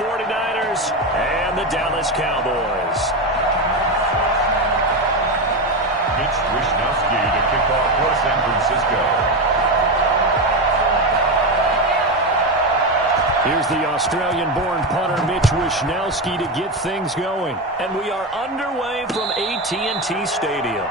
49ers and the Dallas Cowboys. Mitch Wishnowsky to kick off for San Francisco. Here's the Australian-born punter Mitch Wishnowsky to get things going. And we are underway from AT&T Stadium.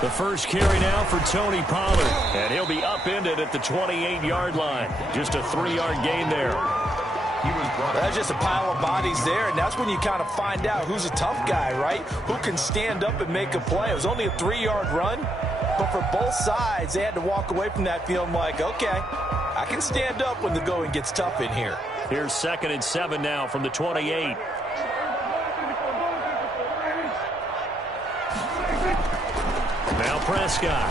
The first carry now for Tony Pollard, and he'll be upended at the 28-yard line. Just a 3-yard gain there. That's just a pile of bodies there, and that's when you kind of find out who's a tough guy, right? Who can stand up and make a play. It was only a 3-yard run, but for both sides, they had to walk away from that feeling like, okay, I can stand up when the going gets tough in here. Here's 2nd and 7 now from the 28. Now Prescott.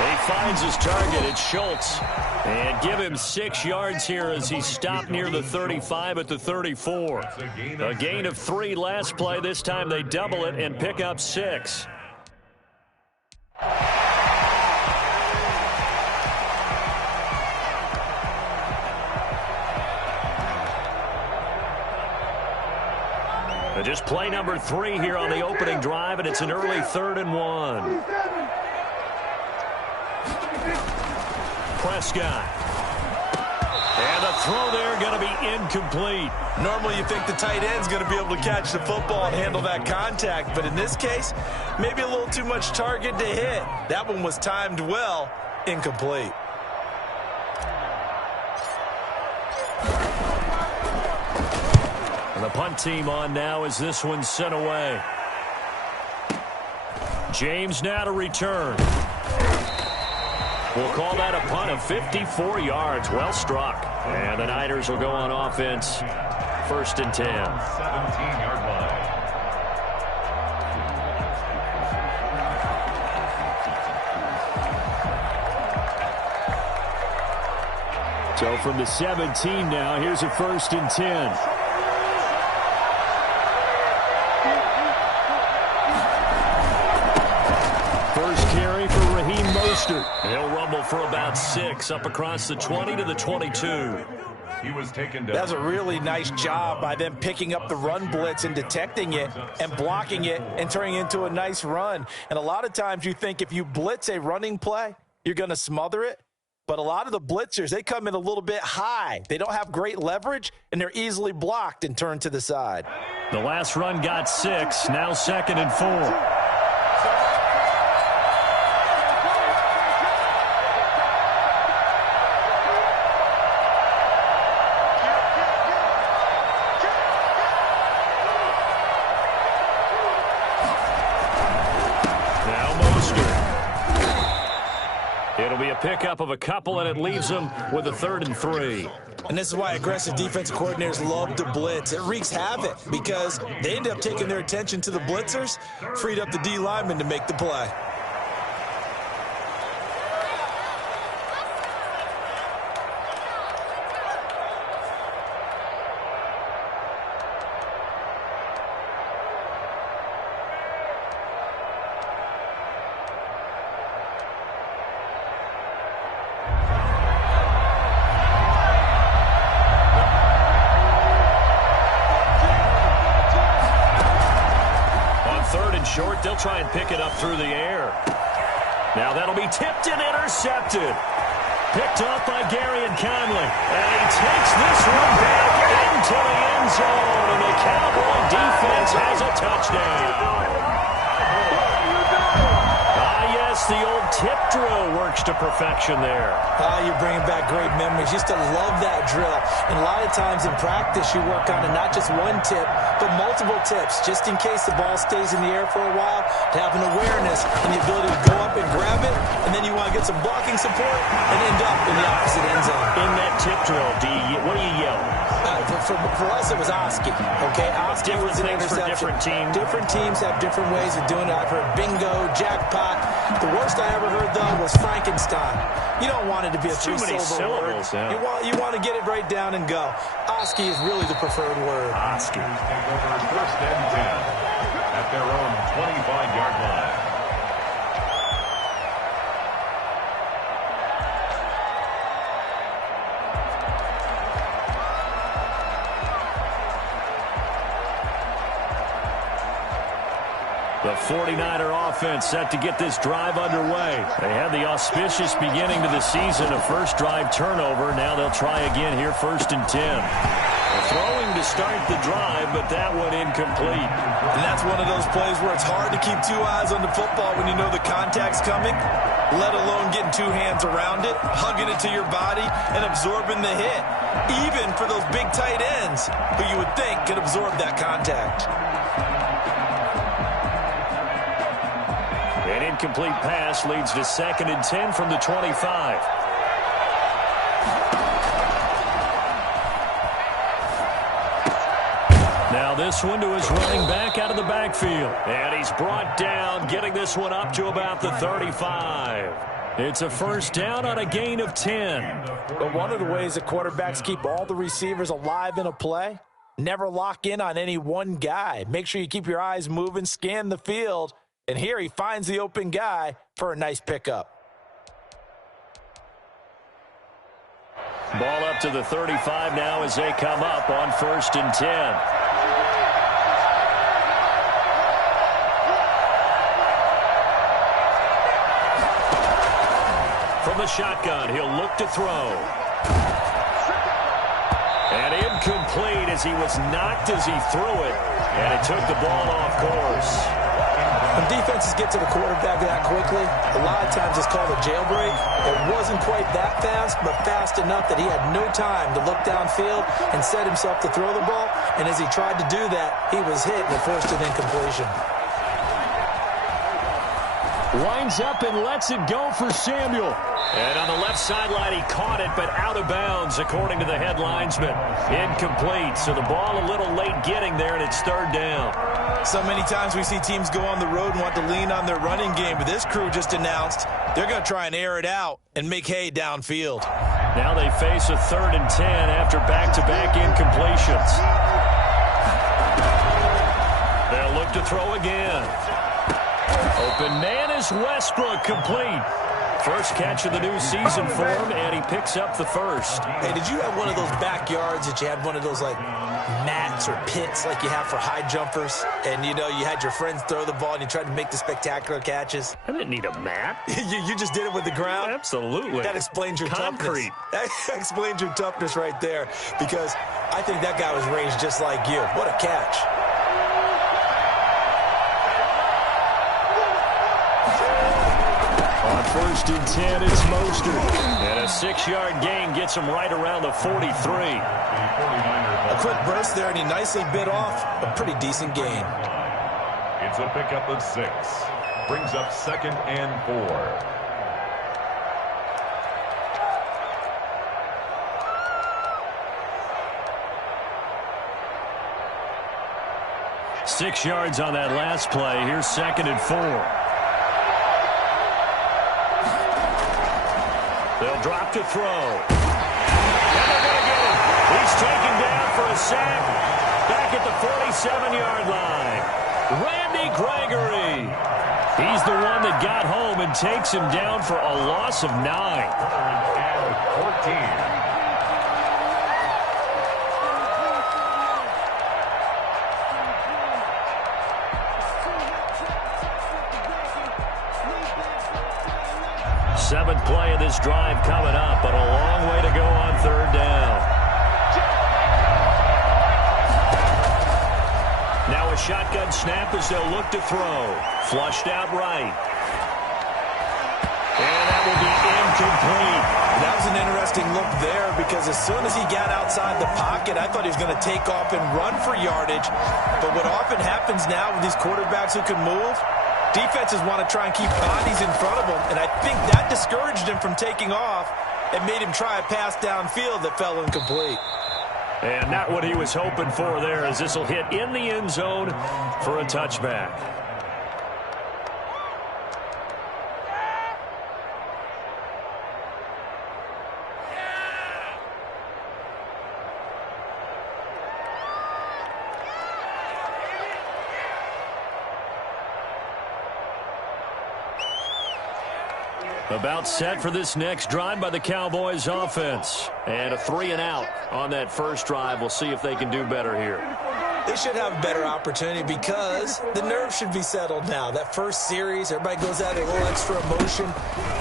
He finds his target. It's Schultz. And give him 6 yards here as he stopped near the 35 at the 34. A gain of 3 last play. This time they double it and pick up 6. Just play number 3 here on the opening drive, and it's an early 3rd and 1. Prescott. And the throw there going to be incomplete. Normally you think the tight end's going to be able to catch the football and handle that contact, but in this case, maybe a little too much target to hit. That one was timed well, incomplete. And the punt team on now as this one's sent away. James now to return. We'll call that a punt of 54 yards. Well struck. And the Niners will go on offense. 1st and 10. 17-yard line. So from the 17 now, here's a 1st and 10. He'll rumble for about 6 up across the 20 to the 22. He was taken down. That's a really nice job by them picking up the run blitz and detecting it and blocking it and turning it into a nice run. And a lot of times you think if you blitz a running play, you're going to smother it. But a lot of the blitzers, they come in a little bit high. They don't have great leverage, and they're easily blocked and turned to the side. The last run got 6. Now 2nd and 4. Pickup of a couple, and it leaves them with a 3rd and 3. And this is why aggressive defensive coordinators love to blitz. It wreaks havoc because they end up taking their attention to the blitzers, freed up the D lineman to make the play. Short, they'll try and pick it up through the air. Now that'll be tipped and intercepted. Picked off by Gary and Conley. And he takes this one back into the end zone. And the Cowboy defense has a touchdown. Ah, yes, Yes, the old tip drill works to perfection there. You're bringing back great memories. Used to love that drill. And a lot of times in practice, you work on it, not just one tip, but multiple tips, just in case the ball stays in the air for a while, to have an awareness and the ability to go up and grab it, and then you want to get some blocking support and end up in the opposite end zone. In that tip drill, what do you yell? For us, it was Oski. Okay, Oski was an things for interception. different teams. Different teams have different ways of doing it. I've heard bingo, jackpot. The worst I ever heard, though, was Frankenstein. You don't want it to be a too many syllables. Yeah. You want to get it right down and go. Oski is really the preferred word. Oski take over 1st and 10 at their own 25-yard line. The 49er offense set to get this drive underway. They had the auspicious beginning to the season, a first drive turnover. Now they'll try again here, 1st and 10. Throwing to start the drive, but that one incomplete. And that's one of those plays where it's hard to keep two eyes on the football when you know the contact's coming, let alone getting two hands around it, hugging it to your body, and absorbing the hit. Even for those big tight ends who you would think could absorb that contact. An incomplete pass leads to 2nd and 10 from the 25. Now this one to his running back out of the backfield. And he's brought down, getting this one up to about the 35. It's a first down on a gain of 10. But one of the ways that quarterbacks keep all the receivers alive in a play, never lock in on any one guy. Make sure you keep your eyes moving, scan the field. And here he finds the open guy for a nice pickup. Ball up to the 35 now as they come up on 1st and 10. From the shotgun, he'll look to throw. And incomplete as he was knocked as he threw it. And it took the ball off course. When defenses get to the quarterback that quickly, a lot of times it's called a jailbreak. It wasn't quite that fast, but fast enough that he had no time to look downfield and set himself to throw the ball. And as he tried to do that, he was hit and forced an incompletion. Winds up and lets it go for Samuel. And on the left sideline, he caught it, but out of bounds, according to the head linesman. Incomplete, so the ball a little late getting there, and it's 3rd down. So many times we see teams go on the road and want to lean on their running game, but this crew just announced they're going to try and air it out and make hay downfield. Now they face a 3rd and 10 after back-to-back incompletions. They'll look to throw again. Open man is Westbrook, complete. First catch of the new season for him, and he picks up the first. Hey, did you have one of those backyards that you had one of those, like, mats or pits like you have for high jumpers? And, you know, you had your friends throw the ball and you tried to make the spectacular catches? I didn't need a mat. you just did it with the ground? Absolutely. That explains your concrete. Toughness. That explains your toughness right there, because I think that guy was raised just like you. What a catch. On 1st and 10, it's Mostert. And a 6-yard gain gets him right around the 43. A quick burst there, and he nicely bit off a pretty decent gain. It's a pickup of 6. Brings up 2nd and 4. Six yards on that last play. Here's 2nd and 4. They'll drop to throw. And they're going to get him. He's taken down for a sack. Back at the 47-yard line. Randy Gregory. He's the one that got home and takes him down for a loss of 9. 14. Seventh play of this drive coming up, but a long way to go on 3rd down. Now a shotgun snap as they'll look to throw. Flushed out right. And that will be incomplete. That was an interesting look there because as soon as he got outside the pocket, I thought he was going to take off and run for yardage. But what often happens now with these quarterbacks who can move, defenses want to try and keep bodies in front of them, and I think that discouraged him from taking off and made him try a pass downfield that fell incomplete. And not what he was hoping for there, as this will hit in the end zone for a touchback. About set for this next drive by the Cowboys offense. And a 3-and-out on that first drive. We'll see if they can do better here. They should have a better opportunity because the nerves should be settled now. That first series, everybody goes out a little extra emotion.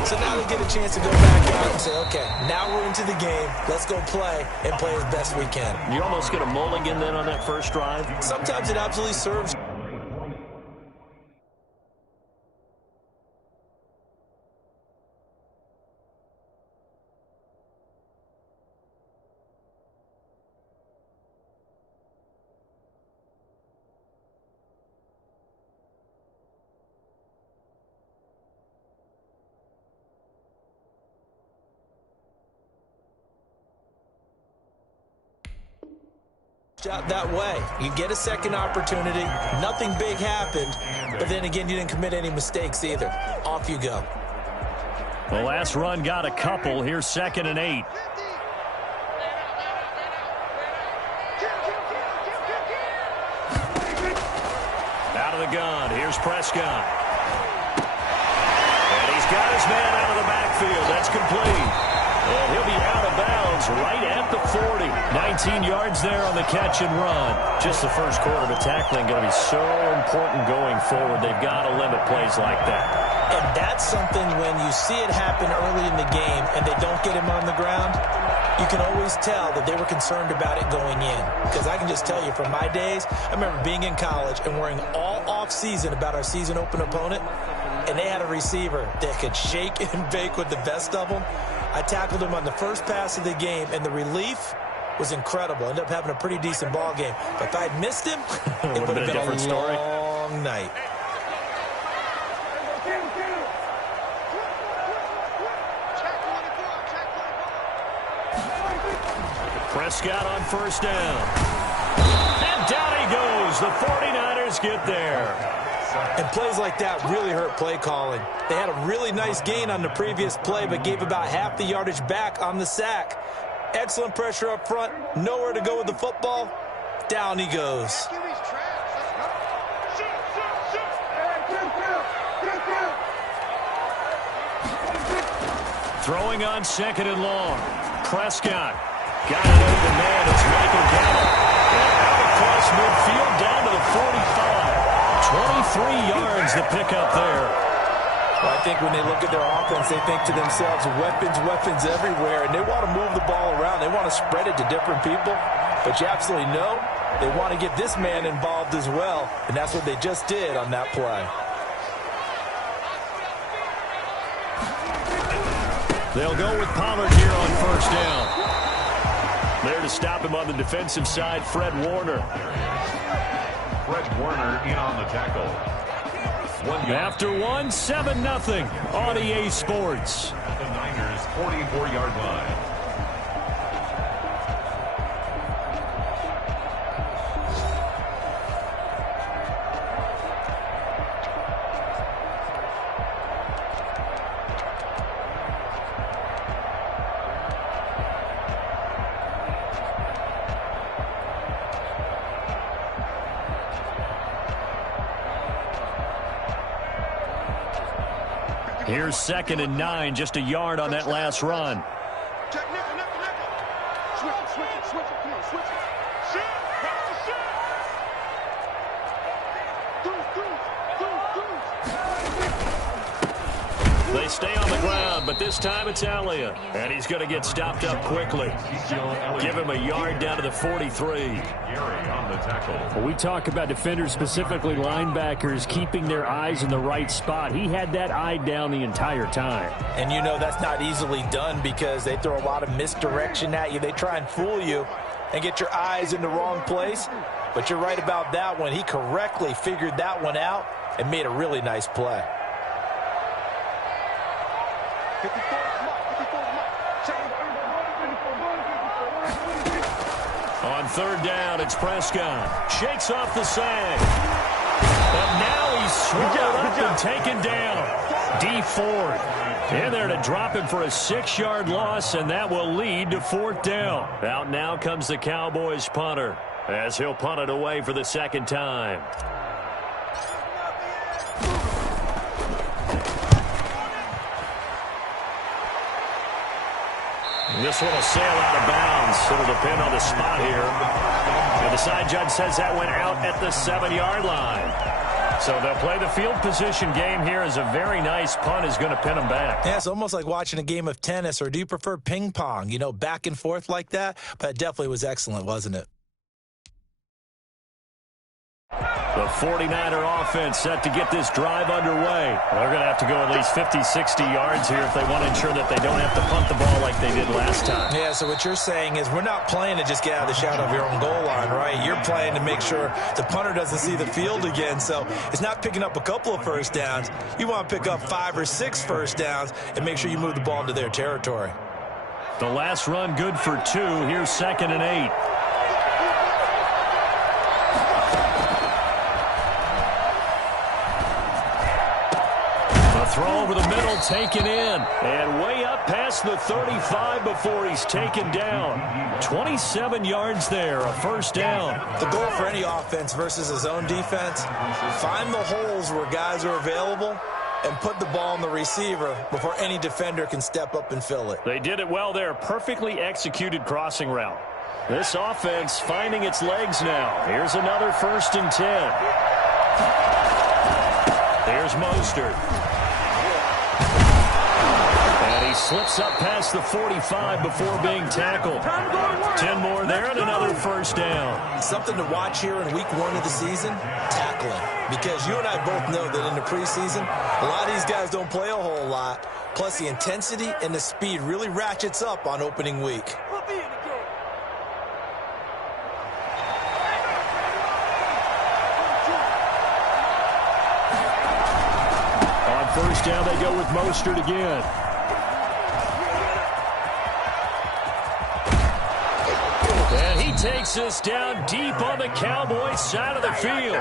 So now they get a chance to go back out and say, okay, now we're into the game. Let's go play and play as best we can. You almost get a mulligan then on that first drive? Sometimes it absolutely serves. Out that way. You get a second opportunity. Nothing big happened, but then again, you didn't commit any mistakes either. Off you go. The last run got a couple. Here's 2nd and 8. Out of the gun. Here's Prescott. And he's got his man out of the backfield. That's complete. And he'll be out of bounds right at the 40. 19 yards there on the catch and run. Just the first quarter of tackling going to be so important going forward. They've got to limit plays like that. And that's something when you see it happen early in the game and they don't get him on the ground, you can always tell that they were concerned about it going in. Because I can just tell you from my days, I remember being in college and worrying all off-season about our season open opponent, and they had a receiver that could shake and bake with the best of them. I tackled him on the first pass of the game, and the relief was incredible. Ended up having a pretty decent ball game. But if I'd missed him, it would have been a different story. Long night. Prescott on first down. And down he goes. The 49ers get there. And plays like that really hurt play calling. They had a really nice gain on the previous play, but gave about half the yardage back on the sack. Excellent pressure up front. Nowhere to go with the football. Down he goes. Throwing on 2nd and long. Prescott got it open, man. It's Michael Gallup. And out across midfield down to the 45. 23 yards to pick up there. Well, I think when they look at their offense, they think to themselves, weapons, weapons everywhere, and they want to move the ball around. They want to spread it to different people, but you absolutely know they want to get this man involved as well, and that's what they just did on that play. They'll go with Pollard here on first down. There to stop him on the defensive side, Fred Warner. Fred Warner in on the tackle. After 7-0 on EA Sports. At the Niners' 44-yard line. Here's 2nd and 9, just a yard on that last run. They stay on the ground, but this time it's Elliott. And he's going to get stopped up quickly. Give him a yard down to the 43. Well, we talk about defenders, specifically linebackers, keeping their eyes in the right spot. He had that eye down the entire time. And you know that's not easily done because they throw a lot of misdirection at you. They try and fool you and get your eyes in the wrong place. But you're right about that one. He correctly figured that one out and made a really nice play. On third down, it's Prescott. Shakes off the sag. But now he's swallowed up and taken down. D Ford in there to drop him for a 6-yard loss, and that will lead to fourth down. Out now comes the Cowboys punter as he'll punt it away for the second time. This one will sail out of bounds. It'll depend on the spot here. And the side judge says that went out at the 7-yard line. So they'll play the field position game here as a very nice punt is going to pin them back. Yeah, it's almost like watching a game of tennis, or do you prefer ping pong? You know, back and forth like that? But it definitely was excellent, wasn't it? The 49er offense set to get this drive underway. They're going to have to go at least 50, 60 yards here if they want to ensure that they don't have to punt the ball like they did last time. Yeah, so what you're saying is we're not playing to just get out of the shadow of your own goal line, right? You're playing to make sure the punter doesn't see the field again. So it's not picking up a couple of first downs. You want to pick up 5 or 6 first downs and make sure you move the ball into their territory. The last run good for 2. Here's 2nd and 8. Throw over the middle, taken in, and way up past the 35 before he's taken down. 27 yards there, a first down. The goal for any offense versus his own defense, find the holes where guys are available and put the ball on the receiver before any defender can step up and fill it. They did it well there, perfectly executed crossing route. This offense finding its legs now. Here's another 1st and 10. There's Mostert. He slips up past the 45 before being tackled. 10 more there and another first down. Something to watch here in week 1 of the season, tackling. Because you and I both know that in the preseason, a lot of these guys don't play a whole lot. Plus the intensity and the speed really ratchets up on opening week. On first down, they go with Mostert again. Takes us down deep on the Cowboys side of the field.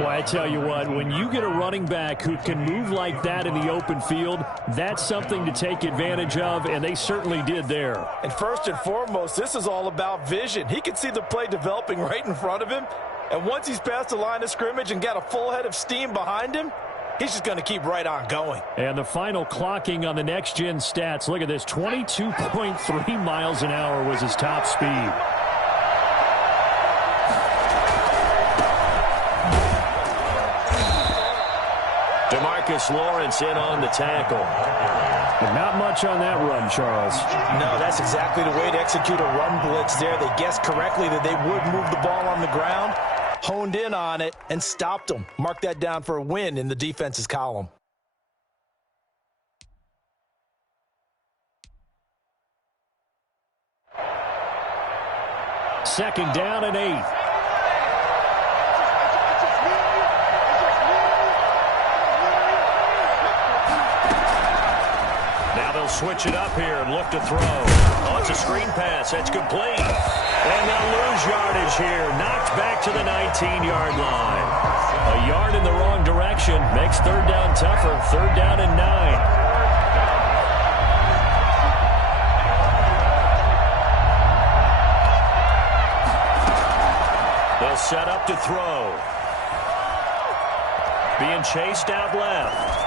Well, I tell you what, when you get a running back who can move like that in the open field, that's something to take advantage of, and they certainly did there. And first and foremost, this is all about vision. He can see the play developing right in front of him, and once he's past the line of scrimmage and got a full head of steam behind him, he's just going to keep right on going. And the final clocking on the next-gen stats, look at this, 22.3 miles an hour was his top speed. Demarcus Lawrence in on the tackle. And not much on that run, Charles. No, that's exactly the way to execute a run blitz there. They guessed correctly that they would move the ball on the ground, honed in on it, and stopped them. Mark that down for a win in the defense's column. Second down and 8. Switch it up here and look to throw. Oh, it's a screen pass. That's complete. And they'll lose yardage here. Knocked back to the 19-yard line. A yard in the wrong direction. Makes third down tougher. Third down and 9. They'll set up to throw. Being chased out left.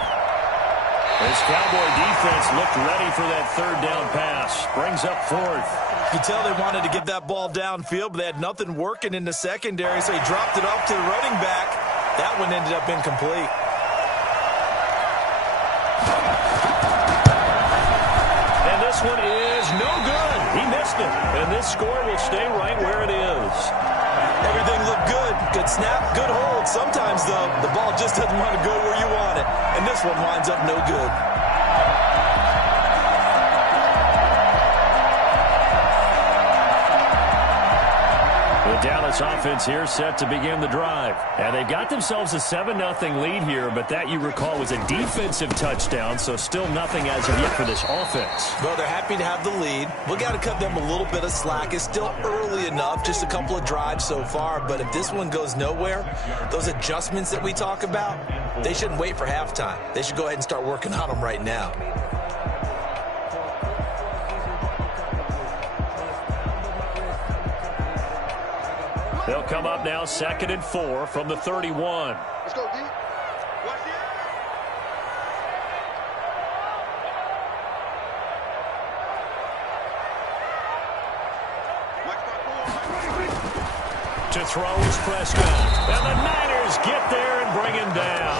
This Cowboy defense looked ready for that third down pass. Brings up 4th. You can tell they wanted to get that ball downfield, but they had nothing working in the secondary, so he dropped it off to the running back. That one ended up incomplete. this one is no good. He missed it. And this score will stay right where it is. Everything looked good. Good snap, good hold. Sometimes, though, the ball just doesn't want to go where you want it. And this one winds up no good. The Dallas offense here set to begin the drive. And they've got themselves a 7-0 lead here, but that, you recall, was a defensive touchdown, so still nothing as of yet for this offense. Well, they're happy to have the lead. We got to cut them a little bit of slack. It's still early enough, just a couple of drives so far, but if this one goes nowhere, those adjustments that we talk about, they shouldn't wait for halftime. They should go ahead and start working on them right now. They'll come up now 2nd and 4 from the 31. Let's go, D. To throw is Prescott. And the Niners get there and bring him down.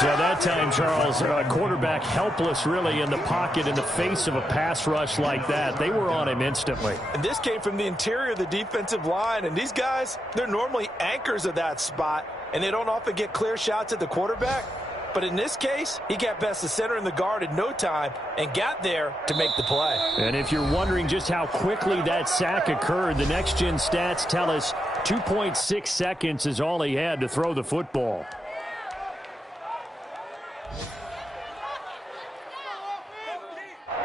So that time, Charles, quarterback helpless really in the pocket in the face of a pass rush like that. They were on him instantly. And this came from the interior of the defensive line. And these guys, they're normally anchors of that spot, and they don't often get clear shots at the quarterback. But in this case, he got past the center and the guard in no time and got there to make the play. And if you're wondering just how quickly that sack occurred, the next-gen stats tell us 2.6 seconds is all he had to throw the football.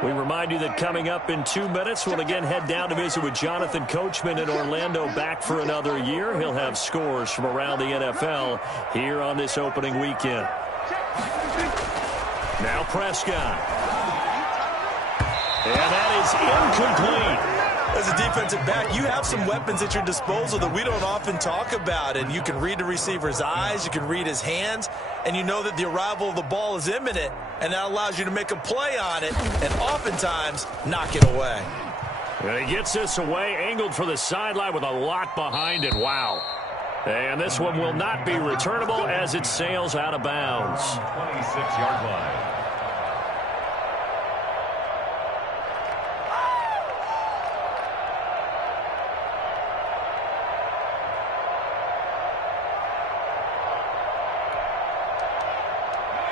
We remind you that coming up in 2 minutes, we'll again head down to visit with Jonathan Coachman in Orlando, back for another year. He'll have scores from around the NFL here on this opening weekend. Now Prescott. And that is incomplete. As a defensive back, you have some weapons at your disposal that we don't often talk about. And you can read the receiver's eyes, you can read his hands, and you know that the arrival of the ball is imminent, and that allows you to make a play on it and oftentimes knock it away. And he gets this away, angled for the sideline with a lot behind it. Wow. And this one will not be returnable as it sails out of bounds. 26-yard line.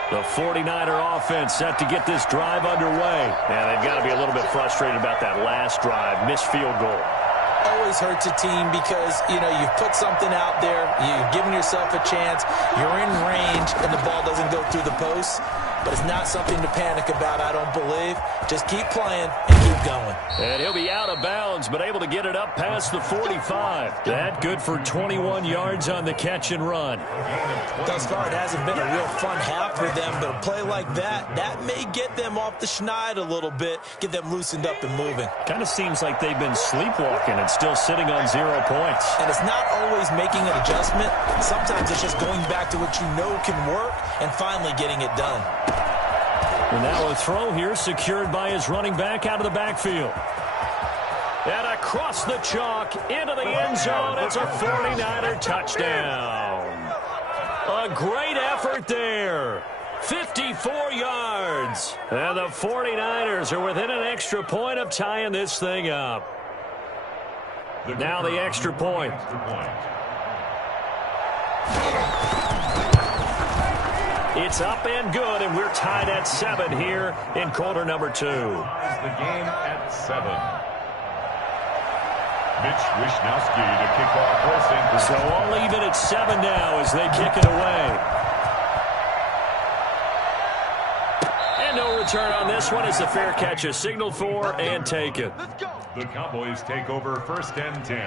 The 49er offense set to get this drive underway. And they've got to be a little bit frustrated about that last drive. Missed field goal. Always hurts a team because, you know, you've put something out there, you've given yourself a chance, you're in range, and the ball doesn't go through the posts. But it's not something to panic about, I don't believe. Just keep playing and keep going. And he'll be out of bounds, but able to get it up past the 45. That good for 21 yards on the catch and run. Thus far, it hasn't been a real fun half for them, but a play like that, that may get them off the schneid a little bit, get them loosened up and moving. Kind of seems like they've been sleepwalking and still sitting on 0 points. And it's not always making an adjustment. Sometimes it's just going back to what you know can work and finally getting it done. And now a throw here secured by his running back out of the backfield. And across the chalk into the end zone. It's a 49er touchdown. A great effort there. 54 yards. And the 49ers are within an extra point of tying this thing up. Now the extra point. It's up and good, and we're tied at 7 here in quarter number 2. The game at 7. Mitch Wishnowsky to kick off first. So all even at 7 now as they kick it away. And no return on this one as the fair catch is signaled for and taken. The Cowboys take over 1st and 10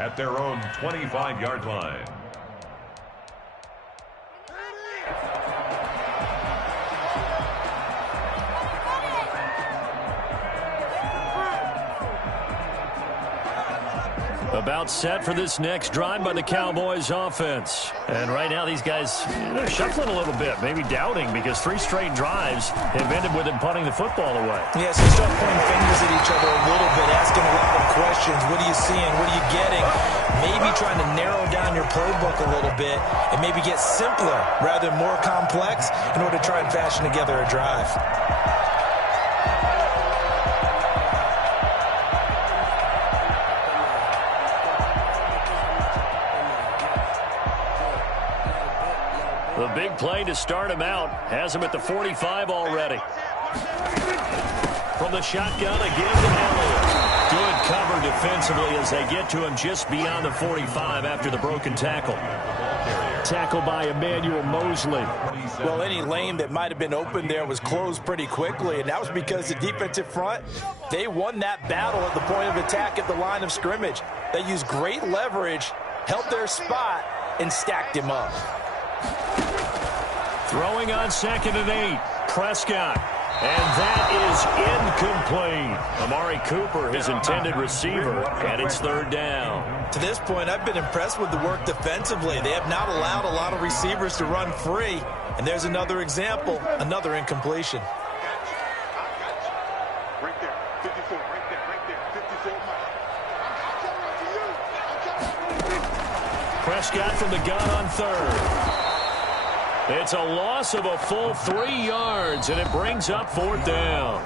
at their own 25-yard line. About set for this next drive by the Cowboys offense. And right now these guys, they're shuffling a little bit, maybe doubting, because 3 straight drives have ended with them punting the football away. Yeah, so you start pointing fingers at each other a little bit, asking a lot of questions. What are you seeing? What are you getting? Maybe trying to narrow down your playbook a little bit and maybe get simpler rather than more complex in order to try and fashion together a drive. big play to start him out. Has him at the 45 already. From the shotgun, again to Elliott. Good cover defensively as they get to him just beyond the 45 after the broken tackle. Tackle by Emmanuel Mosley. Well, any lane that might have been open there was closed pretty quickly, and that was because the defensive front, they won that battle at the point of attack at the line of scrimmage. They used great leverage, held their spot, and stacked him up. Throwing on 2nd and 8. Prescott. And that is incomplete. Amari Cooper, his intended receiver, and it's 3rd down. To this point, I've been impressed with the work defensively. They have not allowed a lot of receivers to run free. And there's another example, another incompletion. Right there, 54, right there, 54. Prescott from the gun on 3rd. It's a loss of a full 3 yards, and it brings up 4th down.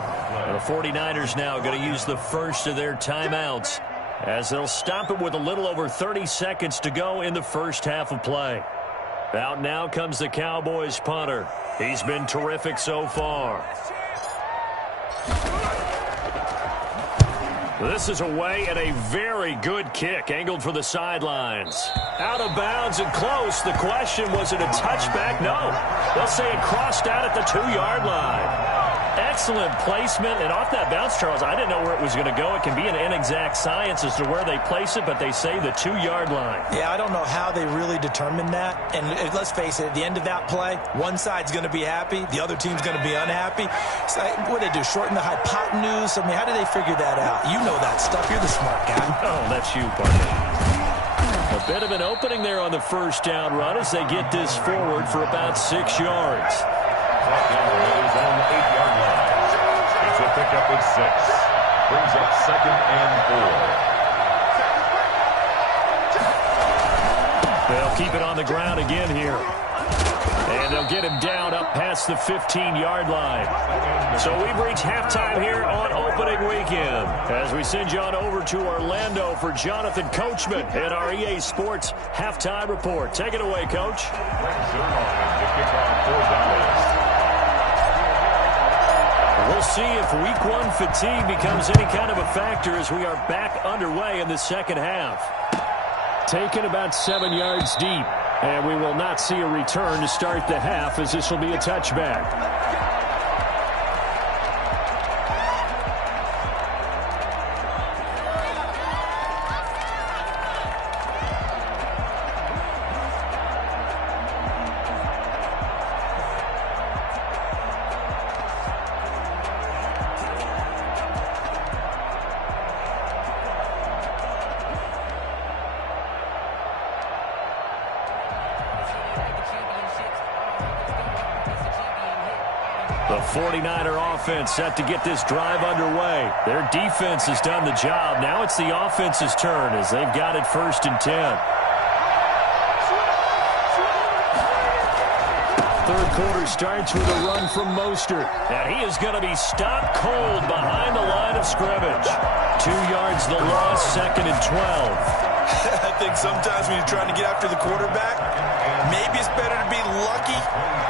And the 49ers now going to use the first of their timeouts as they'll stop it with a little over 30 seconds to go in the first half of play. Out now comes the Cowboys punter. He's been terrific so far. This is away and a very good kick angled for the sidelines. Out of bounds and close. The question, was it a touchback? No. They'll say it crossed out at the 2-yard line. Excellent placement, and off that bounce, Charles, I didn't know where it was going to go. It can be an inexact science as to where they place it, but they say the 2-yard line. Yeah, I don't know how they really determined that. And let's face it, at the end of that play, one side's going to be happy, the other team's going to be unhappy. So what do they do, shorten the hypotenuse? I mean, how do they figure that out? You know that stuff. You're the smart guy. Oh, that's you, partner. A bit of an opening there on the first down run as they get this forward for about 6 yards. On the 8-yard line. It's a pickup of 6. Brings up 2nd and 4. They'll keep it on the ground again here. And they'll get him down up past the 15-yard line. So we've reached halftime here on opening weekend as we send you on over to Orlando for Jonathan Coachman in our EA Sports halftime report. Take it away, Coach. We'll see if week 1 fatigue becomes any kind of a factor as we are back underway in the second half. Taken about 7 yards deep, and we will not see a return to start the half as this will be a touchback. The 49er offense set to get this drive underway. Their defense has done the job. Now it's the offense's turn as they've got it 1st and 10. Third quarter starts with a run from Mostert. And he is going to be stopped cold behind the line of scrimmage. 2 yards the loss, 2nd and 12. I think sometimes when you're trying to get after the quarterback, maybe it's better to be lucky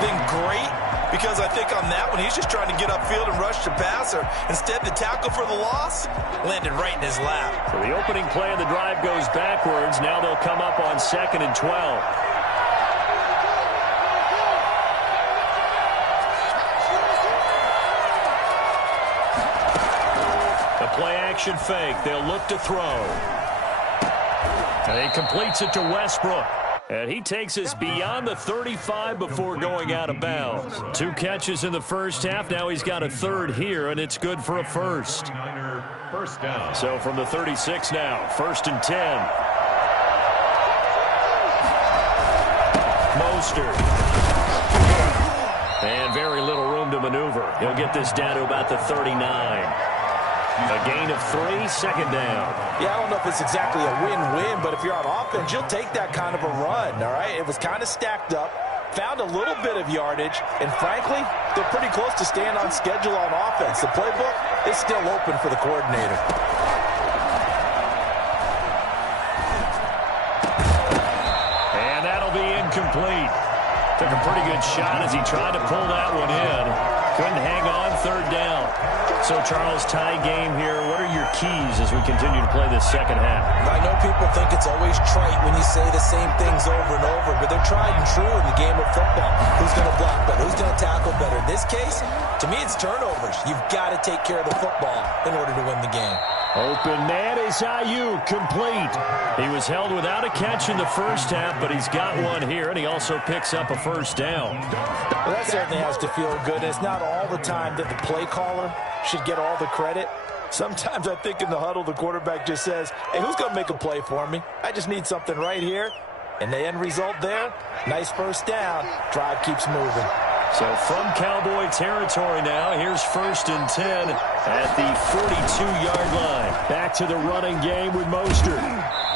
than great. Because I think on that one, he's just trying to get upfield and rush the passer. Instead, the tackle for the loss landed right in his lap. So the opening play of the drive goes backwards. Now they'll come up on 2nd and 12. The play-action fake. They'll look to throw. And he completes it to Westbrook. And he takes us beyond the 35 before going out of bounds. 2 catches in the first half. Now he's got a 3rd here, and it's good for a first. First down. So from the 36 now, 1st and 10. Mostert. And very little room to maneuver. He'll get this down to about the 39. A gain of 3, 2nd down. Yeah, I don't know if it's exactly a win-win, but if you're on offense, you'll take that kind of a run, all right? It was kind of stacked up, found a little bit of yardage, and frankly, they're pretty close to staying on schedule on offense. The playbook is still open for the coordinator. And that'll be incomplete. Took a pretty good shot as he tried to pull that one in. Couldn't hang on, third down. So, Charles, tie game here. What are your keys as we continue to play this second half? I know people think it's always trite when you say the same things over and over, but they're tried and true in the game of football. Who's going to block better? Who's going to tackle better? In this case, to me, it's turnovers. You've got to take care of the football in order to win the game. Open man is Ayuk, complete. He was held without a catch in the first half, but he's got one here, and he also picks up a first down. Well, that certainly has to feel good. And it's not all the time that the play caller should get all the credit. Sometimes I think in the huddle, the quarterback just says, hey, who's going to make a play for me? I just need something right here. And the end result there, nice first down. Drive keeps moving. So from Cowboy territory now, here's 1st and 10 at the 42-yard line. Back to the running game with Mostert.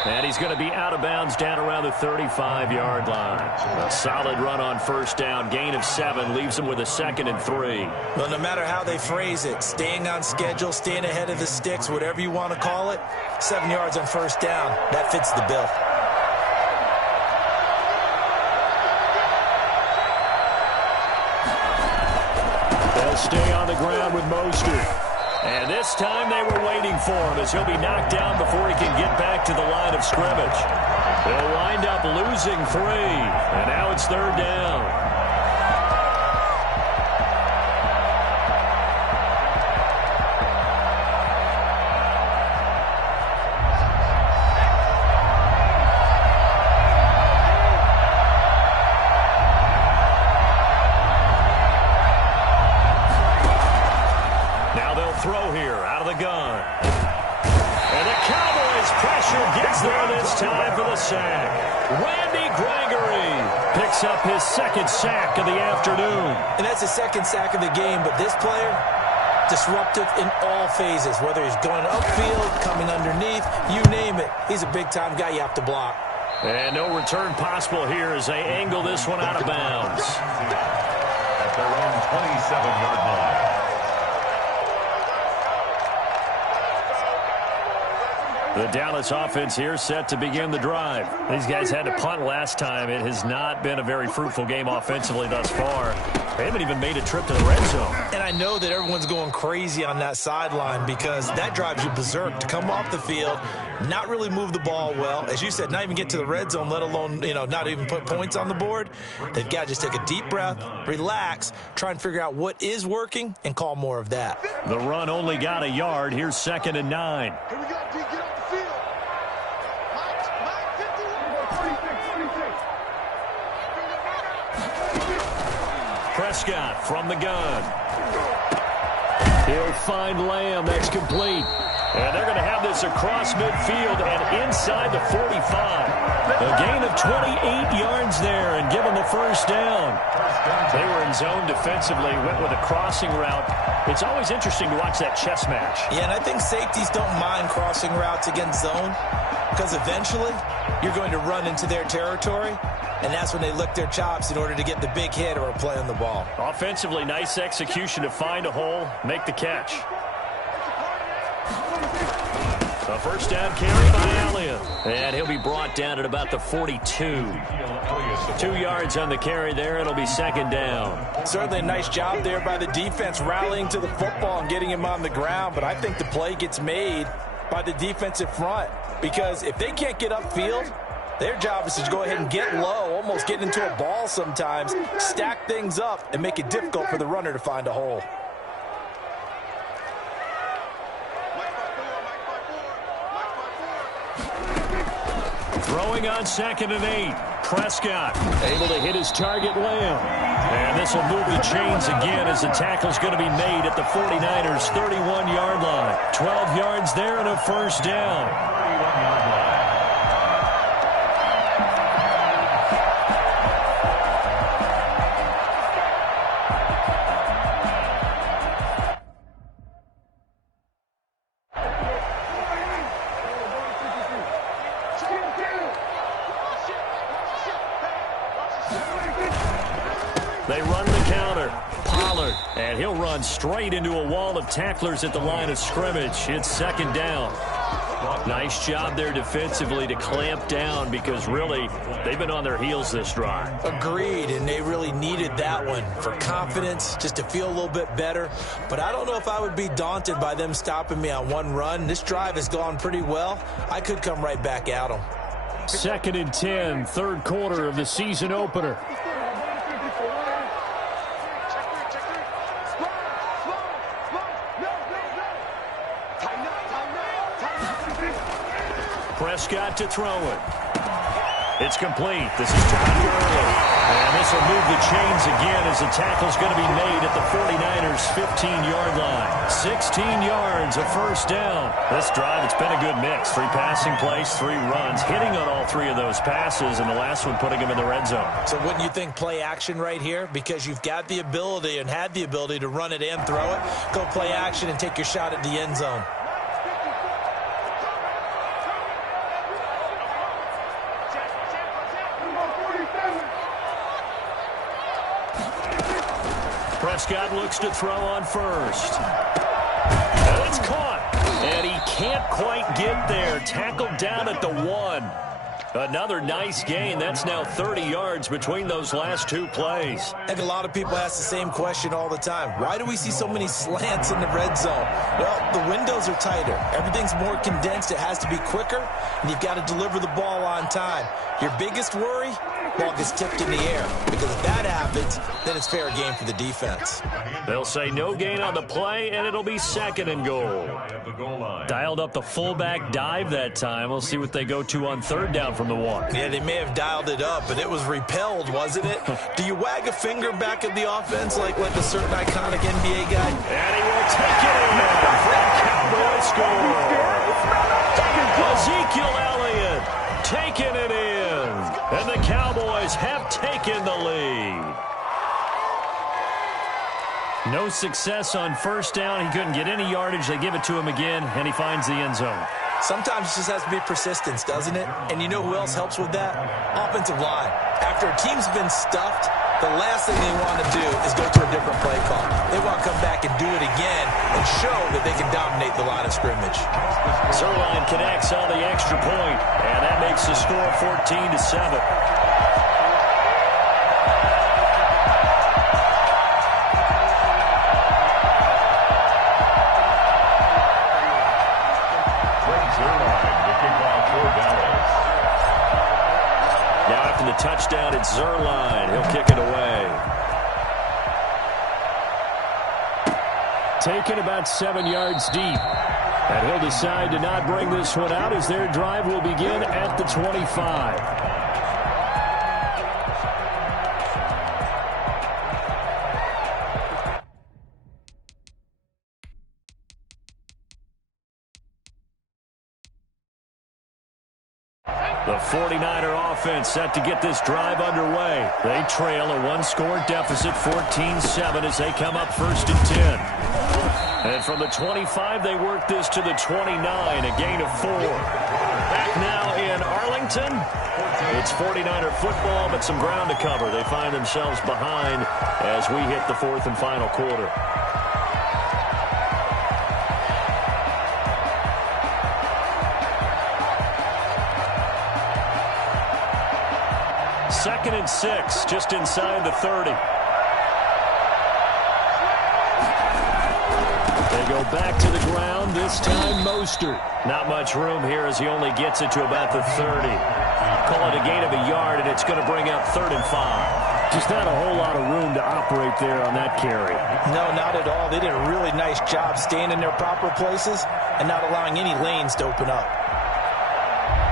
And he's going to be out of bounds down around the 35-yard line. A solid run on first down. Gain of 7 leaves him with a 2nd and 3. Well, no matter how they phrase it, staying on schedule, staying ahead of the sticks, whatever you want to call it, 7 yards on first down, that fits the bill. Stay on the ground with Mostert. And this time they were waiting for him as he'll be knocked down before he can get back to the line of scrimmage. They'll wind up losing 3, and now it's 3rd down. Throw here out of the gun. And the Cowboys pressure gets there this time for the sack. Randy Gregory picks up his 2nd sack of the afternoon. And that's the 2nd sack of the game, but this player, disruptive in all phases, whether he's going upfield, coming underneath, you name it. He's a big-time guy you have to block. And no return possible here as they angle this one out of bounds. At their own 27-yard line. The Dallas offense here set to begin the drive. These guys had to punt last time. It has not been a very fruitful game offensively thus far. They haven't even made a trip to the red zone. And I know that everyone's going crazy on that sideline because that drives you berserk to come off the field, not really move the ball well. As you said, not even get to the red zone, let alone, not even put points on the board. They've got to just take a deep breath, relax, try and figure out what is working, and call more of that. The run only got a yard. Here's 2nd and 9. Here we go, D. Get off the field. Mike, 51. Prescott from the gun. He'll find Lamb. That's complete. And they're going to have this across midfield and inside the 45. A gain of 28 yards there and give them the first down. They were in zone defensively, went with a crossing route. It's always interesting to watch that chess match. Yeah, and I think safeties don't mind crossing routes against zone because eventually you're going to run into their territory, and that's when they lick their chops in order to get the big hit or a play on the ball. Offensively, nice execution to find a hole, make the catch. A first down carry by Elliott. And he'll be brought down at about the 42. 2 yards on the carry there. It'll be 2nd down. Certainly a nice job there by the defense rallying to the football and getting him on the ground. But I think the play gets made by the defensive front because if they can't get upfield, their job is to go ahead and get low, almost get into a ball sometimes, stack things up, and make it difficult for the runner to find a hole. Throwing on 2nd and 8. Prescott able to hit his target, Lamb. And this will move the chains again as the tackle's going to be made at the 49ers' 31-yard line. 12 yards there and a first down. 31-yard line. They run the counter. Pollard, and he'll run straight into a wall of tacklers at the line of scrimmage. It's 2nd down. Nice job there defensively to clamp down because really they've been on their heels this drive. Agreed, and they really needed that one for confidence, just to feel a little bit better. But I don't know if I would be daunted by them stopping me on one run. This drive has gone pretty well. I could come right back at them. 2nd and 10, third quarter of the season opener. Prescott to throw it. It's complete. This is Todd Gurley. And this will move the chains again as the tackle's going to be made at the 49ers' 15-yard line. 16 yards, a first down. This drive, it's been a good mix. 3 passing plays, 3 runs, hitting on all 3 of those passes, and the last one putting him in the red zone. So wouldn't you think play action right here? Because you've got the ability and had the ability to run it and throw it. Go play action and take your shot at the end zone. Prescott looks to throw on first. And it's caught. And he can't quite get there. Tackled down at the 1. Another nice gain. That's now 30 yards between those last 2 plays. I think a lot of people ask the same question all the time. Why do we see so many slants in the red zone? Well, the windows are tighter. Everything's more condensed. It has to be quicker, and you've got to deliver the ball on time. Your biggest worry? Ball gets tipped in the air, because if that happens, then it's fair game for the defense. They'll say no gain on the play, and it'll be 2nd and goal. Dialed up the fullback dive that time. We'll see what they go to on 3rd down from the 1. Yeah, they may have dialed it up, but it was repelled, wasn't it? Do you wag a finger back at the offense like a certain iconic NBA guy? And he will take it in for a Cowboy score. Ezekiel Elliott taking it in. And the Cowboys have taken the lead. No success on 1st down. He couldn't get any yardage. They give it to him again, and he finds the end zone. Sometimes it just has to be persistence, doesn't it? And you know who else helps with that? Offensive line. After a team's been stuffed, the last thing they want to do is go to a different play call. They want to come back and do it again and show that they can dominate the line of scrimmage. Zerline connects on the extra point, and that makes the score 14-7. Touchdown, it's Zerline. He'll kick it away. Taken about 7 yards deep. And he'll decide to not bring this one out as their drive will begin at the 25. The 49er offense set to get this drive underway. They trail a 1-score deficit, 14-7, as they come up 1st and 10. And from the 25, they work this to the 29, a gain of 4. Back now in Arlington. It's 49er football, but some ground to cover. They find themselves behind as we hit the 4th and final quarter. Second and 6, just inside the 30. They go back to the ground, this time Mostert. Not much room here as he only gets it to about the 30. Call it a gain of a yard, and it's going to bring up 3rd and 5. Just not a whole lot of room to operate there on that carry. No, not at all. They did a really nice job staying in their proper places and not allowing any lanes to open up.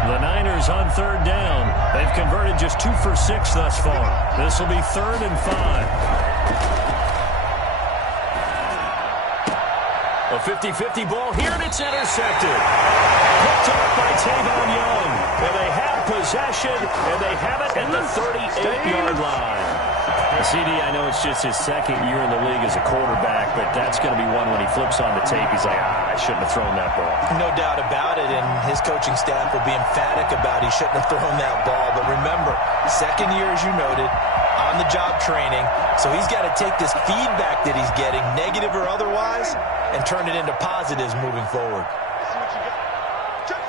The Niners on 3rd down. They've converted just 2 for 6 thus far. This will be 3rd and 5. A 50-50 ball here, and it's intercepted. Picked off by Tavon Young. And they have possession, and they have it at the 38-yard line. CD, I know it's just his 2nd year in the league as a quarterback, but that's going to be one when he flips on the tape. He's like, I shouldn't have thrown that ball. No doubt about it, and his coaching staff will be emphatic about he shouldn't have thrown that ball. But remember, 2nd year, as you noted, on-the-job training, so he's got to take this feedback that he's getting, negative or otherwise, and turn it into positives moving forward. See what you got. Check.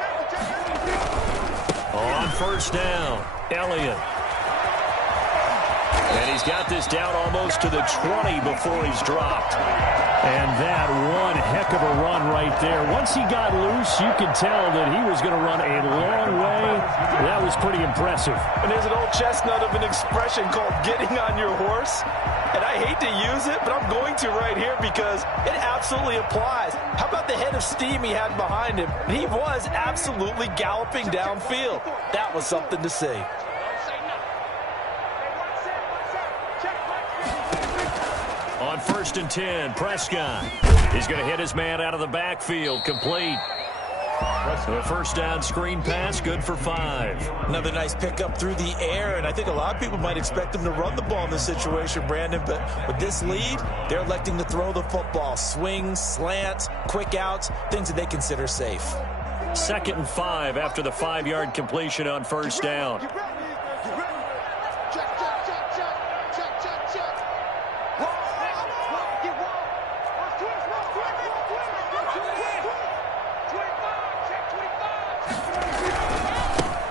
first down. Elliott. And he's got this down almost to the 20 before he's dropped. And that one heck of a run right there. Once he got loose, you could tell that he was going to run a long way. That was pretty impressive. And there's an old chestnut of an expression called getting on your horse. And I hate to use it, but I'm going to right here because it absolutely applies. How about the head of steam he had behind him? He was absolutely galloping downfield. That was something to see. On 1st and 10, Prescott. He's going to hit his man out of the backfield. Complete. The first down screen pass, good for 5. Another nice pickup through the air, and I think a lot of people might expect him to run the ball in this situation, Brandon, but with this lead, they're electing to throw the football. Swings, slants, quick outs, things that they consider safe. 2nd and 5 after the 5-yard completion on first down.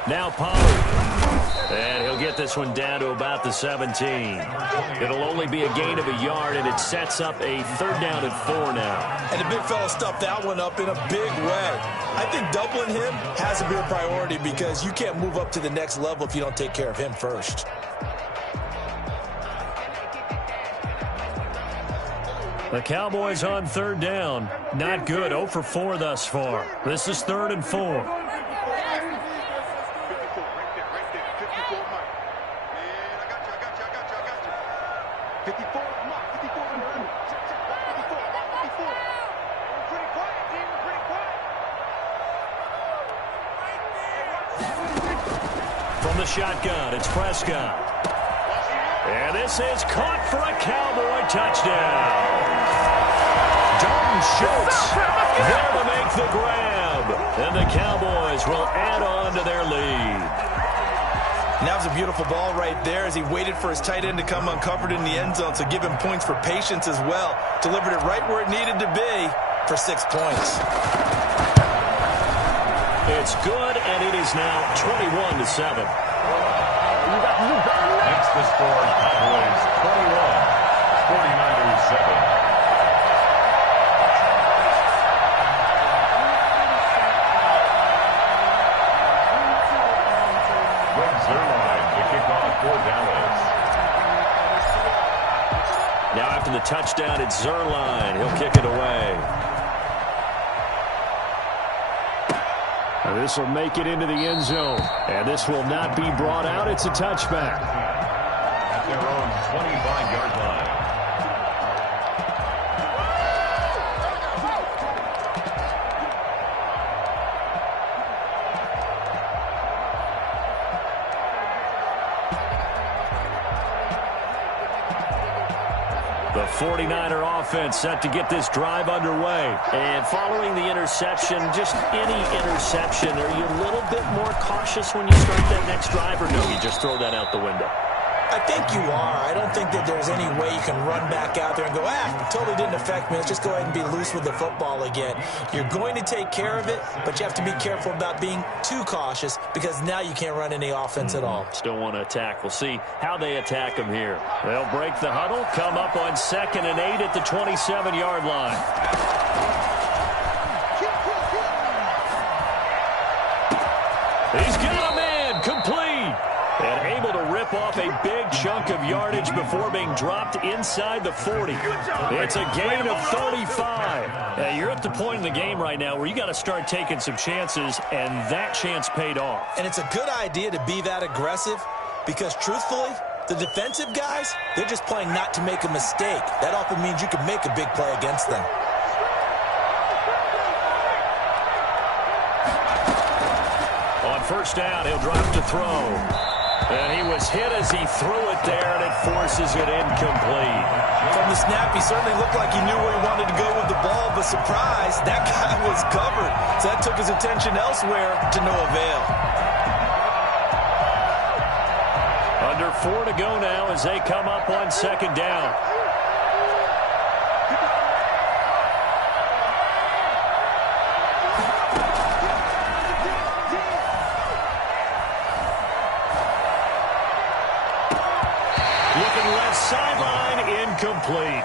Now Pollard. And he'll get this one down to about the 17. It'll only be a gain of a yard, and it sets up a 3rd down and 4 now. And the big fella stuffed that one up in a big way. I think doubling him has to be a priority because you can't move up to the next level if you don't take care of him first. The Cowboys on 3rd down. Not good. 0 for 4 thus far. This is 3rd and 4. From the shotgun, it's Prescott. And this is caught for a Cowboy touchdown. Dalton Schultz there to make the grab. And the Cowboys will add on to their lead. And that was a beautiful ball right there as he waited for his tight end to come uncovered in the end zone, so give him points for patience as well. Delivered it right where it needed to be for 6 points. It's good, and it is now 21-7. Makes the score Cowboys 21, 49ers 7. Now after the touchdown, it's Zerline. He'll kick it away. This will make it into the end zone. And this will not be brought out. It's a touchback. At their own 25-yard line. The 49er offense set to get this drive underway. And following the interception, just any interception, are you a little bit more cautious when you start that next drive, or no, you just throw that out the window? I think you are. I don't think that there's any way you can run back out there and go, it totally didn't affect me. Let's just go ahead and be loose with the football again. You're going to take care of it, but you have to be careful about being too cautious because now you can't run any offense at all. Still want to attack. We'll see how they attack them here. They'll break the huddle, come up on 2nd and 8 at the 27-yard line. He's got a man, complete. And able to rip off a big chunk of yardage before being dropped inside the 40. It's a gain of 35. You're at the point in the game right now where you got to start taking some chances, and that chance paid off. And it's a good idea to be that aggressive because, truthfully, the defensive guys, they're just playing not to make a mistake. That often means you can make a big play against them. On first down, he'll drop to throw. And he was hit as he threw it there, and it forces it incomplete. From the snap, he certainly looked like he knew where he wanted to go with the ball, but surprise, that guy was covered. So that took his attention elsewhere to no avail. Under 4 to go now as they come up on 2nd down. sideline, incomplete.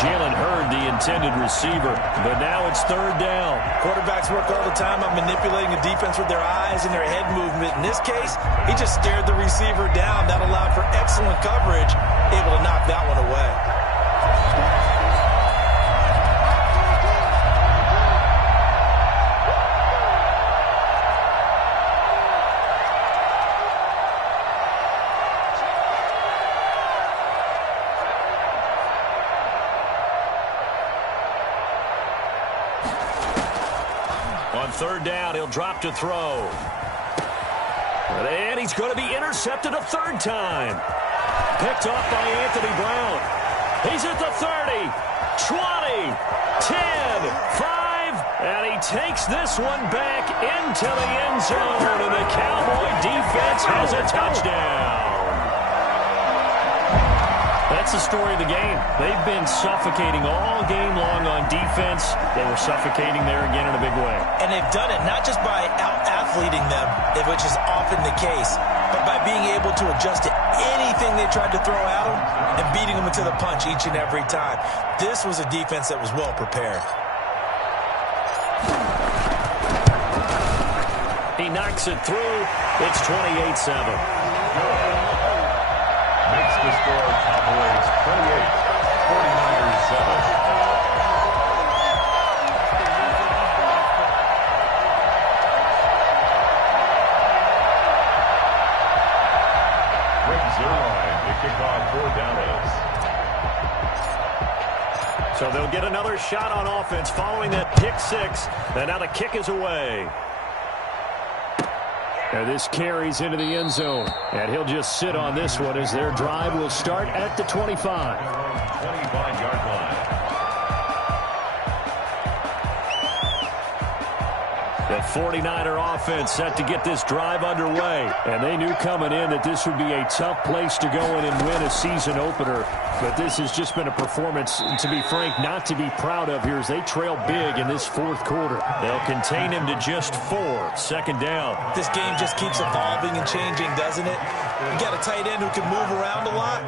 Jalen Hurd, the intended receiver, but now it's third down. Quarterbacks work all the time on manipulating the defense with their eyes and their head movement. In this case, he just stared the receiver down. That allowed for excellent coverage, able to knock that one away. On third down, he'll drop to throw. And he's going to be intercepted a third time. Picked off by Anthony Brown. He's at the 30, 20, 10, 5, and he takes this one back into the end zone, and the Cowboy defense has a touchdown. That's the story of the game. They've been suffocating all game long on defense. They were suffocating there again in a big way. And they've done it not just by out-athleting them, which is often the case, but by being able to adjust to anything they tried to throw at them and beating them into the punch each and every time. This was a defense that was well prepared. He knocks it through. It's 28-7. Makes the score Cowboys 28, 49ers 7. Greg Zuerlein to kick off for Dallas. So they'll get another shot on offense following that pick six. And now the kick is away. And this carries into the end zone. And he'll just sit on this one as their drive will start at the 25. 25-yard line. The 49er offense set to get this drive underway. And they knew coming in that this would be a tough place to go in and win a season opener. But this has just been a performance, to be frank, not to be proud of here as they trail big in this fourth quarter. They'll contain him to just 4. Second down. This game just keeps evolving and changing, doesn't it? You got a tight end who can move around a lot,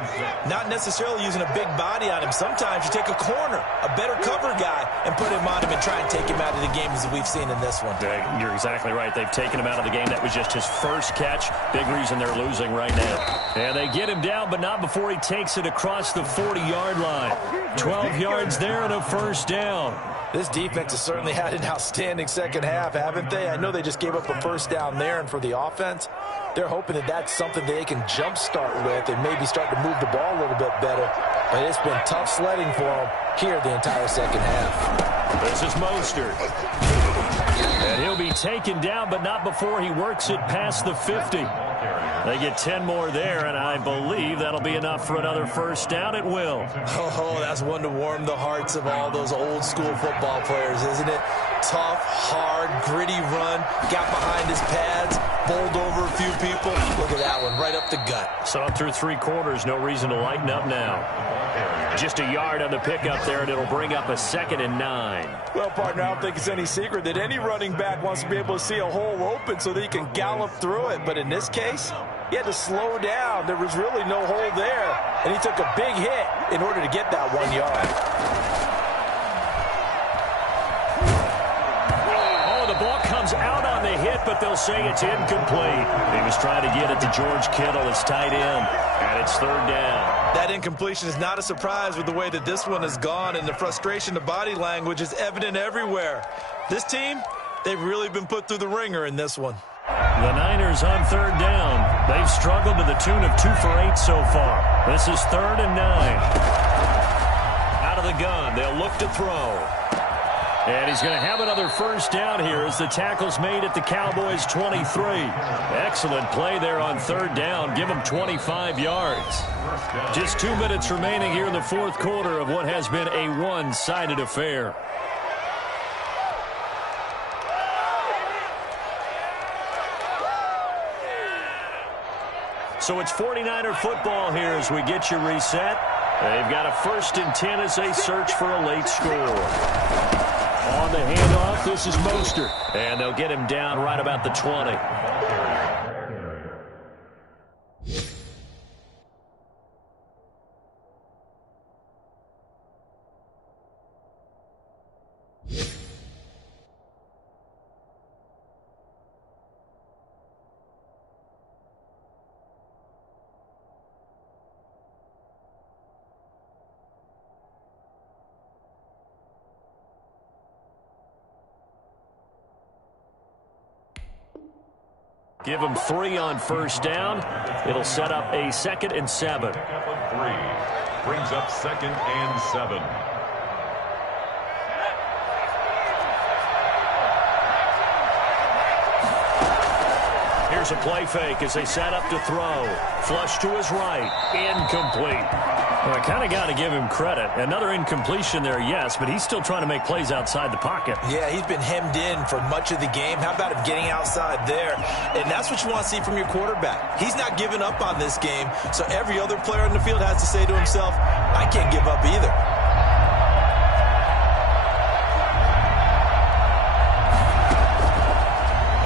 not necessarily using a big body on him. Sometimes you take a corner, a better cover guy, and put him on him and try and take him out of the game as we've seen in this one. You're exactly right. They've taken him out of the game. That was just his first catch. Big reason they're losing right now. And they get him down, but not before he takes it across the 40-yard line. 12 yards there and a first down. This defense has certainly had an outstanding second half, haven't they? I know they just gave up a first down there, and for the offense, they're hoping that that's something they can jumpstart with and maybe start to move the ball a little bit better. But it's been tough sledding for them here the entire second half. This is Mostert. And he'll be taken down, but not before he works it past the 50. They get 10 more there, and I believe that'll be enough for another first down. It will. Oh, that's one to warm the hearts of all those old school football players, isn't it? Tough, hard, gritty run, got behind his pads, bowled over a few people. Look at that one, right up the gut. So up through 3 quarters, no reason to lighten up now. Just a yard on the pickup there, and it'll bring up a 2nd and 9. Well, partner, I don't think it's any secret that any running back wants to be able to see a hole open so that he can gallop through it. But in this case, he had to slow down. There was really no hole there, and he took a big hit in order to get that 1 yard. The ball comes out on the hit, but they'll say it's incomplete. He was trying to get it to George Kittle, his tight end, and it's third down. That incompletion is not a surprise with the way that this one has gone, and the frustration, the body language is evident everywhere. This team, they've really been put through the ringer in this one. The Niners on third down. They've struggled to the tune of 2 for 8 so far. This is 3rd and 9. Out of the gun, they'll look to throw. And he's going to have another first down here as the tackle's made at the Cowboys' 23. Excellent play there on third down. Give them 25 yards. Just 2 minutes remaining here in the fourth quarter of what has been a one-sided affair. So it's 49er football here as we get you reset. They've got a 1st and 10 as they search for a late score. On the handoff, this is Mostert. And they'll get him down right about the 20. Give him 3 on first down. It'll set up a 2nd and 7. Pickup of 3. Brings up 2nd and 7. Here's a play fake as they set up to throw. Flush to his right. Incomplete. Well, I kind of got to give him credit. Another incompletion there, yes, but he's still trying to make plays outside the pocket. Yeah, he's been hemmed in for much of the game. How about him getting outside there? And that's what you want to see from your quarterback. He's not giving up on this game, so every other player on the field has to say to himself, I can't give up either.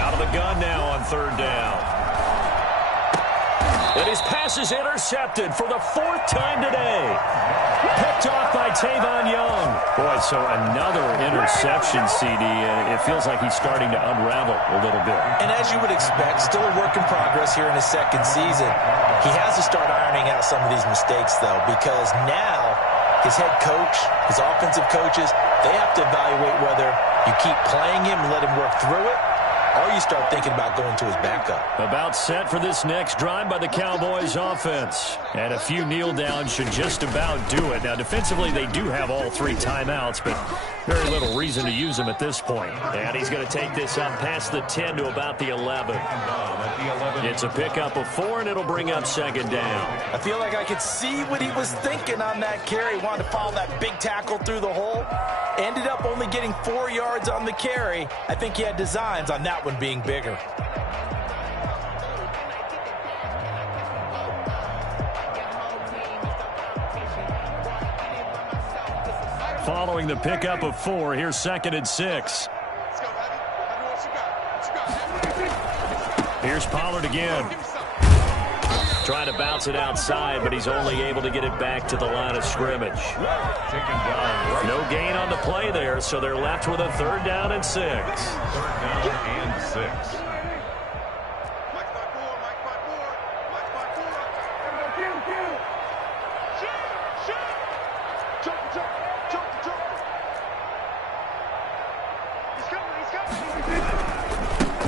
Out of the gun now on 3rd down. And his pass is intercepted for the 4th time today. Picked off by Tavon Young. Boy, so another interception, CD. It feels like he's starting to unravel a little bit. And as you would expect, still a work in progress here in his 2nd season. He has to start ironing out some of these mistakes, though, because now his head coach, his offensive coaches, they have to evaluate whether you keep playing him and let him work through it, or you start thinking about going to his backup. About set for this next drive by the Cowboys offense. And a few kneel downs should just about do it. Now, defensively, they do have all 3 timeouts, but very little reason to use them at this point. And he's going to take this up past the 10 to about the 11. It's a pickup of 4, and it'll bring up 2nd down. I feel like I could see what he was thinking on that carry. Wanted to follow that big tackle through the hole. Ended up only getting 4 yards on the carry. I think he had designs on that one being bigger. Following the pickup of 4, here's 2nd and 6. Here's Pollard again. Trying to bounce it outside, but he's only able to get it back to the line of scrimmage. No gain on the play there, so they're left with a 3rd down and 6. 3rd down and 6.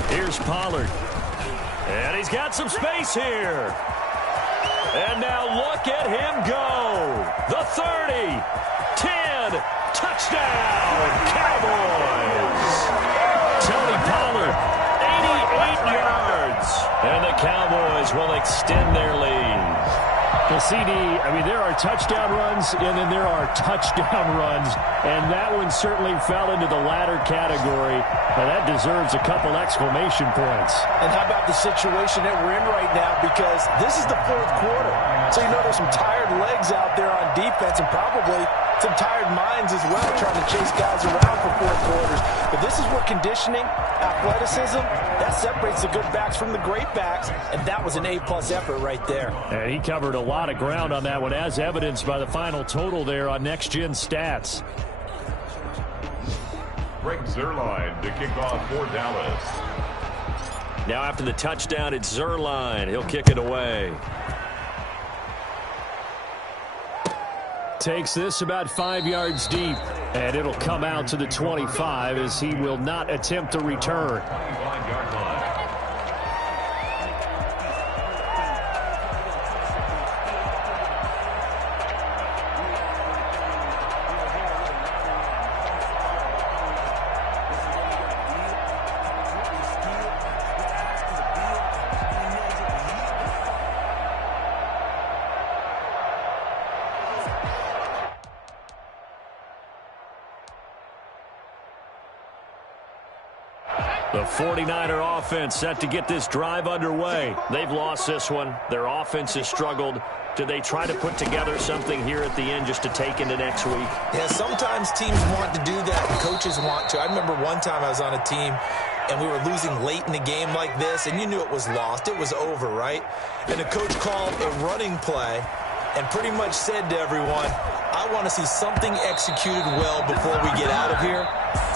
Here's Pollard. And he's got some space here. And now look at him go. The 30, 10, touchdown, Cowboys. Tony Pollard, 88 yards. And the Cowboys will extend their lead. Well, CD, I mean, there are touchdown runs, and then there are touchdown runs, and that one certainly fell into the latter category. Now, that deserves a couple exclamation points. And how about the situation that we're in right now? Because this is the 4th quarter. So you know there's some tired legs out there on defense and probably some tired minds as well trying to chase guys around for 4 quarters. But this is where conditioning, athleticism, that separates the good backs from the great backs, and that was an A-plus effort right there. And he covered a lot of ground on that one, as evidenced by the final total there on Next Gen Stats. Greg Zuerlein to kick off for Dallas. Now after the touchdown, it's Zuerlein. He'll kick it away. Takes this about 5 yards deep, and it'll come out to the 25 as he will not attempt to return. 25-yard line. The 49er offense set to get this drive underway. They've lost this one. Their offense has struggled. Do they try to put together something here at the end just to take into next week? Yeah, sometimes teams want to do that and coaches want to. I remember one time I was on a team and we were losing late in the game like this, and you knew it was lost. It was over, right? And the coach called a running play and pretty much said to everyone, I want to see something executed well before we get out of here.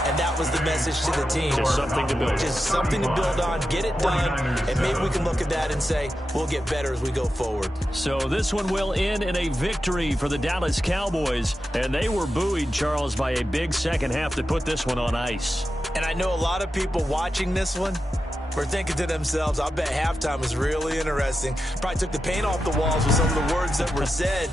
And that was the message to the team. Just something to build. Just something to build on, get it done, and maybe we can look at that and say, we'll get better as we go forward. So this one will end in a victory for the Dallas Cowboys, and they were buoyed, Charles, by a big second half to put this one on ice. And I know a lot of people watching this one, were thinking to themselves, I bet halftime was really interesting. Probably took the paint off the walls with some of the words that were said.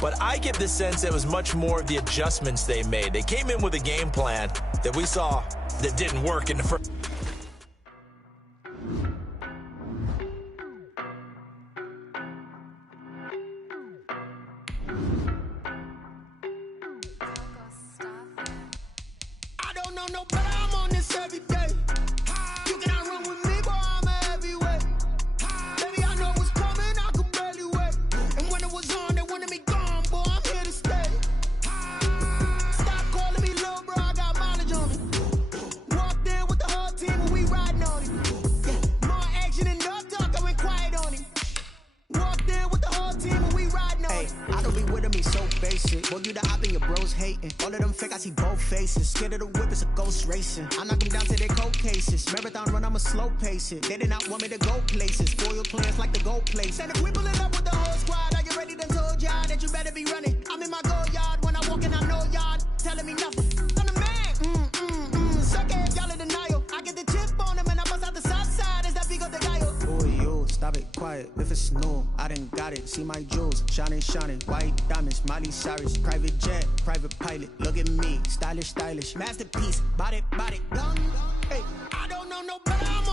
But I get the sense it was much more of the adjustments they made. They came in with a game plan that we saw that didn't work in the first. I don't know no better, I'm on this every day. You cannot run with me, boy, I'm a heavyweight. Baby, I know what's coming, I could barely wait. And when it was on, they wanted me gone, boy, I'm here to stay. Stop calling me little bro, I got mileage on me. Walked in with the whole team and we riding on him. Yeah, more action and no talk, I went quiet on him. Walked in with the whole team and we riding on him. I don't be with him, he's so basic. Boy, you the op and your bros hating. All of them fake, I see both faces. Scared of the whip, it's a ghost racing. I knock them down to their cold cases. Marathon run, I'ma slow pace it. They did not want me to go places. Spoil plans like the gold place. And if we pulling up with the whole squad, are you ready to told y'all that you better be running? I'm in my go yard, when I walk in, I know y'all telling me nothing. I'm the man, suck it, y'all in denial. I get the chip on him and I bust out the south side, is that big of the guy? Boy, you, stop it, quiet. If it's new, I done got it. See my jewels, shining, shining. White diamonds, Miley Cyrus. Private jet, private pilot. Look at me, stylish, stylish. Masterpiece, body, done. Hey, I don't know no better, I'm